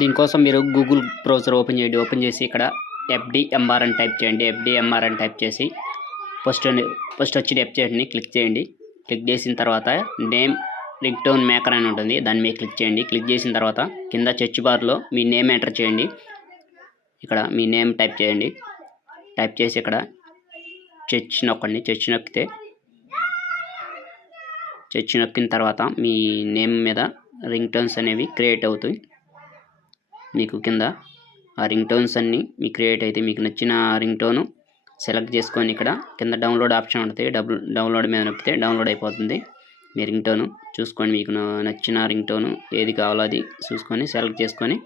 దీనికోసం మీరు Google browser open చేయండి. ఓపెన్ చేసి ఇక్కడ FDMR అని టైప్ చేయండి. FDMR అని టైప్ చేసి ఫస్ట్ వచ్చి వెబ్సైట్ని క్లిక్ చేయండి. క్లిక్ చేసిన తర్వాత నేమ్ రింగ్ టోన్ మేకర్ అని ఉంటుంది, దాని మీద క్లిక్ చేయండి. క్లిక్ చేసిన తర్వాత కింద సెర్చ్ బార్లో మీ నేమ్ ఎంటర్ చేయండి. ఇక్కడ మీ నేమ్ టైప్ చేయండి. టైప్ చేసి ఇక్కడ సెర్చ్ నొక్కండి. సెర్చ్ నొక్కిన తర్వాత మీ నేమ్ మీద రింగ్ టోన్స్ అనేవి క్రియేట్ అవుతాయి. మీకు కింద ఆ రింగ్ టోన్స్ అన్నీ మీకు క్రియేట్ అయితే మీకు నచ్చిన రింగ్ టోను సెలెక్ట్ చేసుకొని ఇక్కడ కింద డౌన్లోడ్ ఆప్షన్ ఉంటుంది. డౌన్లోడ్ మీద నొక్కితే డౌన్లోడ్ అయిపోతుంది మీ రింగ్ టోను. చూసుకోండి, మీకు నచ్చిన రింగ్ టోను ఏది కావాలో అది చూసుకొని సెలెక్ట్ చేసుకొని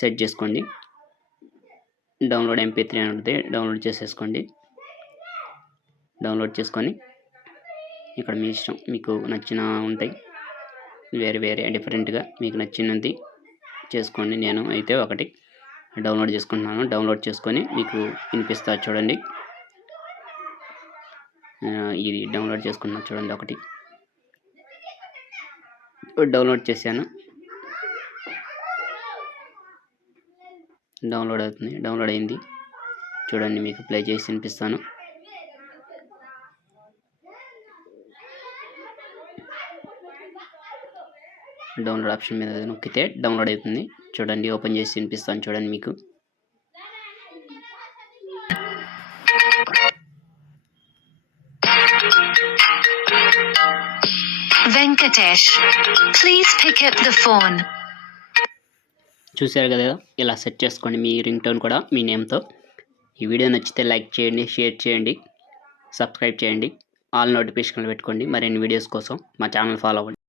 సెట్ చేసుకోండి. డౌన్లోడ్ MP3 అని ఉంటుంది, డౌన్లోడ్ చేసేసుకోండి. డౌన్లోడ్ చేసుకొని ఇక్కడ మీ ఇష్టం, మీకు నచ్చిన ఉంటాయి వేరే డిఫరెంట్గా మీకు నచ్చినది చేసుకోండి. నేను అయితే ఒకటి డౌన్లోడ్ చేసుకుంటున్నాను. డౌన్లోడ్ చేసుకొని మీకు వినిపిస్తా చూడండి. ఇది డౌన్లోడ్ చేసుకున్నా చూడండి. ఒకటి డౌన్లోడ్ చేశాను. డౌన్లోడ్ అవుతుంది. డౌన్లోడ్ అయింది చూడండి, మీకు ప్లే చేసి వినిపిస్తాను. డౌన్లోడ్ ఆప్షన్ మీద నొక్కితే డౌన్లోడ్ అవుతుంది చూడండి. ఓపెన్ చేసి వినిపిస్తాను చూడండి మీకు. Venkatesh, please pick up the phone. చూశారు కదా, ఇలా సెట్ చేసుకోండి మీ రింగ్ టోన్ కూడా మీ నేమ్తో. ఈ వీడియో నచ్చితే లైక్ చేయండి, షేర్ చేయండి, సబ్స్క్రైబ్ చేయండి, ఆల్ నోటిఫికేషన్లు పెట్టుకోండి. మరిన్ని వీడియోస్ కోసం మా ఛానల్ ఫాలో అవ్వండి.